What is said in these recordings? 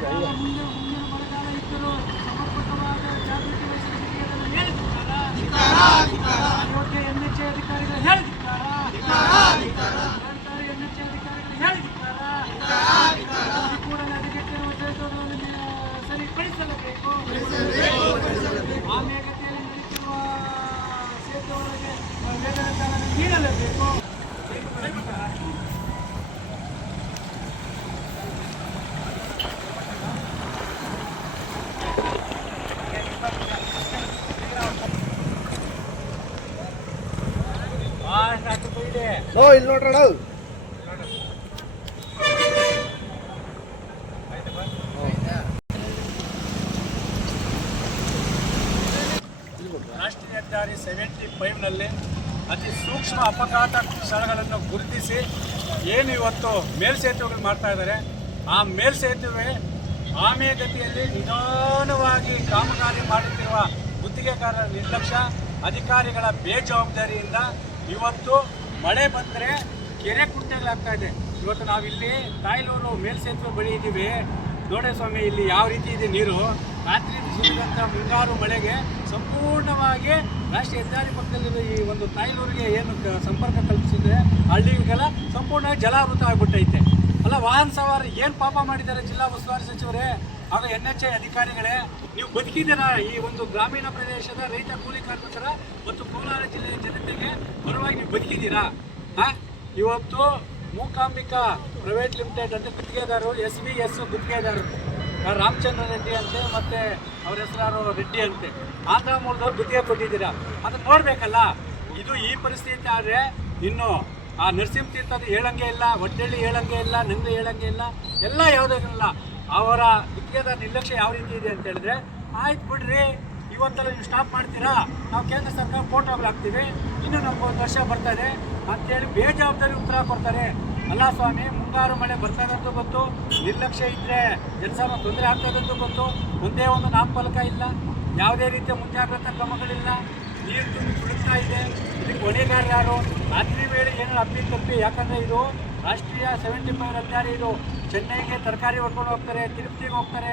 可以。ನೋ ಇಲ್ಲಿ ನೋಡ್ರಣ ರಾಷ್ಟ್ರೀಯ ಹೆದ್ದಾರಿ ಸೆವೆಂಟಿ ಫೈವ್ನಲ್ಲಿ ಅತಿ ಸೂಕ್ಷ್ಮ ಅಪಘಾತ ಸ್ಥಳಗಳನ್ನು ಗುರುತಿಸಿ ಏನು ಇವತ್ತು ಮೇಲ್ಸೇತುವೆಗಳು ಮಾಡ್ತಾ ಇದ್ದಾರೆ. ಆ ಮೇಲ್ಸೇತುವೆ ಆಮೆಗತಿಯಲ್ಲಿ ನಿಧಾನವಾಗಿ ಕಾಮಗಾರಿ ಮಾಡುತ್ತಿರುವ ಗುತ್ತಿಗೆಗಾರರ ನಿರ್ಲಕ್ಷ್ಯ ಅಧಿಕಾರಿಗಳ ಬೇಜವಾಬ್ದಾರಿಯಿಂದ ಇವತ್ತು ಮಳೆ ಬಂದರೆ ಕೆರೆ ಕುಂಟೆಗಳಾಗ್ತಾ ಇದೆ. ಇವತ್ತು ನಾವಿಲ್ಲಿ ತಾಯ್ಲೂರು ಮೇಲ್ಸೇತುವೆ ಬಳಿ ಇದ್ದೀವಿ ಸ್ವಾಮಿ ಇಲ್ಲಿ ಯಾವ ರೀತಿ ಇದೆ ನೀರು? ರಾತ್ರಿ ಸುರಿದಂಥ ಮುಂಗಾರು ಮಳೆಗೆ ಸಂಪೂರ್ಣವಾಗಿ ರಾಷ್ಟ್ರೀಯ ಹೆದ್ದಾರಿ ಪಕ್ಕದಲ್ಲಿರೋ ಈ ಒಂದು ತಾಯ್ಲೂರಿಗೆ ಏನು ಸಂಪರ್ಕ ಕಲ್ಪಿಸಿದ್ರೆ ಹಳ್ಳಿಗೆಲ್ಲ ಸಂಪೂರ್ಣವಾಗಿ ಜಲಾವೃತ ಆಗ್ಬಿಟ್ಟೈತೆ. ಅಲ್ಲ, ವಾಹನ ಸವಾರ ಏನು ಪಾಪ ಮಾಡಿದ್ದಾರೆ ಜಿಲ್ಲಾ ಉಸ್ತುವಾರಿ ಸಚಿವರೇ? ಆಗ ಎನ್ ಎಚ್ ಐ ಅಧಿಕಾರಿಗಳೇ, ನೀವು ಬದುಕಿದ್ದೀರಾ ಈ ಒಂದು ಗ್ರಾಮೀಣ ಪ್ರದೇಶದ ರೈತ ಕೂಲಿ ಕಾರ್ಮಿಕರ ಮತ್ತು ಕೋಲಾರ ಜಿಲ್ಲೆಯ ಜನತೆಗೆ ಪರವಾಗಿ ನೀವು ಬದುಕಿದ್ದೀರಾ? ಹಾ? ಇವತ್ತು ಮೂಕಾಂಬಿಕಾ ಪ್ರೈವೇಟ್ ಲಿಮಿಟೆಡ್ ಅಂತ ಗುತ್ತಿಗೆದಾರರು ಎಸ್ ಬಿ ಎಸ್ ಗುತ್ತಿಗೆದಾರರು ರಾಮಚಂದ್ರ ರೆಡ್ಡಿ ಅಂತೆ ಮತ್ತೆ ಅವ್ರ ಹೆಸರಾರು ರೆಡ್ಡಿ ಅಂತೆ. ಆಂಧ್ರ ಮೂಲದವ್ರು ಗುತ್ತಿಗೆ ಕೊಟ್ಟಿದ್ದೀರಾ? ಅದು ನೋಡಬೇಕಲ್ಲ? ಇದು ಈ ಪರಿಸ್ಥಿತಿ ಆದರೆ ಇನ್ನು ಆ ನರಸಿಂಹ ತೀರ್ಥದ ಹೇಳಂಗೆ ಇಲ್ಲ ಒಡ್ಡಳ್ಳಿ ಹೇಳಂಗೆ ಇಲ್ಲ, ನಂದು ಹೇಳಂಗೆ ಇಲ್ಲ, ಎಲ್ಲ ಯಾವುದಿಲ್ಲ ಅವರ ವಿಜ್ಞಾನ ನಿರ್ಲಕ್ಷ್ಯ ಯಾವ ರೀತಿ ಇದೆ ಅಂತ ಹೇಳಿದ್ರೆ, ಆಯ್ತು ಬಿಡ್ರಿ, ಇವತ್ತಲ್ಲ ನೀವು ಸ್ಟಾಪ್ ಮಾಡ್ತೀರಾ? ನಾವು ಕೇಂದ್ರ ಸರ್ಕಾರ ಫೋಟೋಗಳು ಹಾಕ್ತೀವಿ, ಇನ್ನು ನಮ್ಗೆ ಒಂದು ವರ್ಷ ಬರ್ತದೆ ಅಂತೇಳಿ ಬೇಜವಾಬ್ದಾರಿ ಉತ್ತರ ಕೊಡ್ತಾರೆ. ಅಲ್ಲ ಸ್ವಾಮಿ, ಮುಂಗಾರು ಮಳೆ ಬರ್ತಾ ಇರೋದು ಗೊತ್ತು, ನಿರ್ಲಕ್ಷ್ಯ ಇದ್ದರೆ ಜನಸಾಮ ತೊಂದರೆ ಆಗ್ತಾ ಇರೋದು ಗೊತ್ತು, ಒಂದೇ ಒಂದು ನಾಮಫಲಕ ಇಲ್ಲ, ಯಾವುದೇ ರೀತಿಯ ಮುಂಜಾಗ್ರತಾ ಕ್ರಮಗಳಿಲ್ಲ, ನೀರು ತುಂಬಿ ಇದೆ, ಇದಕ್ಕೆ ಹೊಣೆಗಾರ ಯಾರು? ರಾತ್ರಿ ವೇಳೆ ಏನು ಅಪ್ಪಿ ತಪ್ಪಿ, ಯಾಕಂದರೆ ಇದು ರಾಷ್ಟ್ರೀಯ ಸೆವೆಂಟಿ ಫೈವ್ ಹೆದ್ದಾರಿ ಇದು ಚೆನ್ನೈಗೆ ತರಕಾರಿ ಹೊಡ್ಕೊಂಡು ಹೋಗ್ತಾರೆ ತಿರುಪತಿಗೆ ಹೋಗ್ತಾರೆ?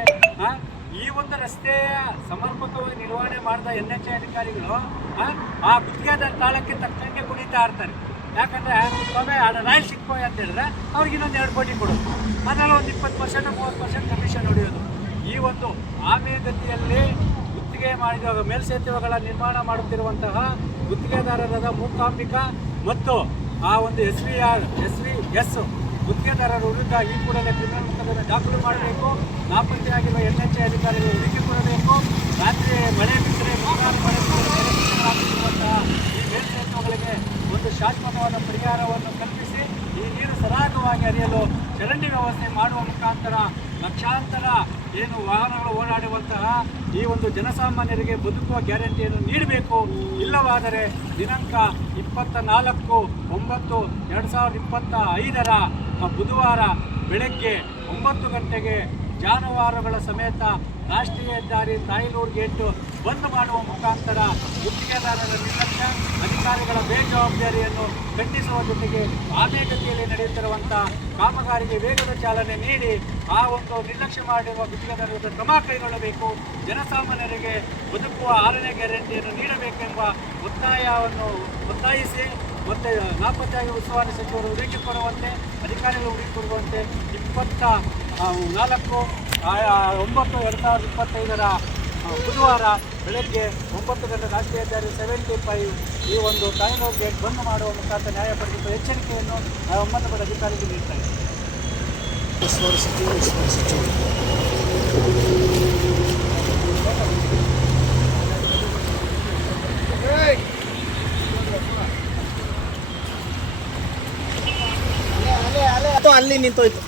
ಈ ಒಂದು ರಸ್ತೆಯ ಸಮರ್ಪಕವಾಗಿ ನಿರ್ವಹಣೆ ಮಾಡಿದ ಎನ್ ಎಚ್ ಅಧಿಕಾರಿಗಳು ಆ, ಗುತ್ತಿಗೆದಾರ ತಾಳಕ್ಕೆ ತಕ್ಕಂಗೆ ಕುಣಿತಾ ಇರ್ತಾರೆ. ಯಾಕಂದ್ರೆ ಸ್ವಾಮಿ ರಾಯಲ್ ಸಿಕ್ಕೋಯ್ ಅಂತ ಹೇಳಿದ್ರೆ ಅವ್ರಿಗೆ ಇನ್ನೊಂದು ಎರಡು ಕೋಟಿ ಕೊಡು. ಅದರಲ್ಲಿ ಒಂದು ಇಪ್ಪತ್ತು ಪರ್ಸೆಂಟ್ ಮೂವತ್ತು ಪರ್ಸೆಂಟ್ ಕಮಿಷನ್ ಹೊಡೆಯೋದು. ಈ ಒಂದು ಆಮೇಗತಿಯಲ್ಲಿ ಗುತ್ತಿಗೆ ಮಾಡಿದ ಮೇಲ್ಸೇತುವೆಗಳ ನಿರ್ಮಾಣ ಮಾಡುತ್ತಿರುವಂತಹ ಗುತ್ತಿಗೆದಾರರಾದ ಮೂಕಾಂಬಿಕ ಮತ್ತು ಆ ಒಂದು S V R S V S ಗುತ್ತಿಗೆದಾರರ ವಿರುದ್ಧ ಈ ಕೂಡಲೇ ಕ್ರಿಮಿನಲ್ ಮೊಕದ್ದಮೆ ದಾಖಲು ಮಾಡಬೇಕು. ನಾಪತ್ತೆಯಾಗಿರುವ ಎನ್ ಎಚ್ ಎ ಅಧಿಕಾರಿಗಳು ಹುಡುಕಿ ಕೊಡಬೇಕು. ರಾತ್ರಿ ಮಳೆ ಬಿದ್ದರೆ ಮುಂಗಾರು ಮಳೆ ಈ ಮೇಲ್ಸೇತುವೆಗಳಿಗೆ ಒಂದು ಶಾಶ್ವತವಾದ ಪರಿಹಾರವನ್ನು ಕಲ್ಪಿಸಿ ಈ ನೀರು ಸರಾಗವಾಗಿ ಹರಿಯಲು ಚರಂಡಿ ವ್ಯವಸ್ಥೆ ಮಾಡುವ ಮುಖಾಂತರ ಲಕ್ಷಾಂತರ ಏನು ವಾಹನಗಳು ಓಡಾಡುವಂತಹ ಈ ಒಂದು ಜನಸಾಮಾನ್ಯರಿಗೆ ಬದುಕುವ ಗ್ಯಾರಂಟಿಯನ್ನು ನೀಡಬೇಕು. ಇಲ್ಲವಾದರೆ ದಿನಾಂಕ ಇಪ್ಪತ್ತ ನಾಲ್ಕು ಒಂಬತ್ತು ಎರಡು ಸಾವಿರದ ಇಪ್ಪತ್ತ ಐದರ ಬುಧವಾರ ಬೆಳಗ್ಗೆ ಒಂಬತ್ತು ಗಂಟೆಗೆ ಜಾನುವಾರುಗಳ ಸಮೇತ ರಾಷ್ಟ್ರೀಯ ಹೆದ್ದಾರಿ ತಾಯಿಲೂರು ಗೇಟು ಬಂದ್ ಮಾಡುವ ಮುಖಾಂತರ ಗುತ್ತಿಗೆದಾರರ ನಿರ್ಲಕ್ಷ್ಯ ಅಧಿಕಾರಿಗಳ ಬೇಜವಾಬ್ದಾರಿಯನ್ನು ಖಂಡಿಸುವ ಜೊತೆಗೆ ಆಮೆಗತಿಯಲ್ಲಿ ನಡೆಯುತ್ತಿರುವಂಥ ಕಾಮಗಾರಿಗೆ ವೇಗದ ಚಾಲನೆ ನೀಡಿ ಆ ಒಂದು ನಿರ್ಲಕ್ಷ್ಯ ಮಾಡಿರುವ ಗುತ್ತಿಗೆದಾರರ ವಿರುದ್ಧ ಕ್ರಮ ಕೈಗೊಳ್ಳಬೇಕು. ಜನಸಾಮಾನ್ಯರಿಗೆ ಬದುಕುವ ಆರನೇ ಗ್ಯಾರಂಟಿಯನ್ನು ನೀಡಬೇಕೆಂಬ ಒತ್ತಾಯವನ್ನು ಒತ್ತಾಯಿಸಿ ಮತ್ತೆ ನಾಪತ್ತೆಯಾಗಿ ಉಸ್ತುವಾರಿ ಸಚಿವರು ಹುಡುಕಿ ಕೊಡುವಂತೆ, ಅಧಿಕಾರಿಗಳು ಕೊಡುವಂತೆ ಇಪ್ಪತ್ತ ನಾಲ್ಕು ಒಂಬತ್ತು, ಎರಡು ಸಾವಿರದ ಇಪ್ಪತ್ತೈದರ ಬುಧವಾರ ಬೆಳಗ್ಗೆ ಒಂಬತ್ತು ಗಂಟೆ ರಾಷ್ಟ್ರೀಯ ಹೆದ್ದಾರಿ ಸೆವೆಂಟಿ ಫೈವ್ ಈ ಒಂದು ತಾಯ್ನೂರು ಗೇಟ್ ಬಂದ್ ಮಾಡುವ ಮುಖಾಂತರ ನ್ಯಾಯ ಪಡೆದಿರುವ ಎಚ್ಚರಿಕೆಯನ್ನು ಸಂಬಂಧಪಟ್ಟ ಅಧಿಕಾರಿಗೆ ನೀಡ್ತಾ ಇದ್ದಾರೆ. ಉಸ್ತುವಾರಿ ಸಚಿವರು ಉಸ್ತುವಾರಿ ಅಲ್ಲಿ ನಿಂತೋಯ್ತು.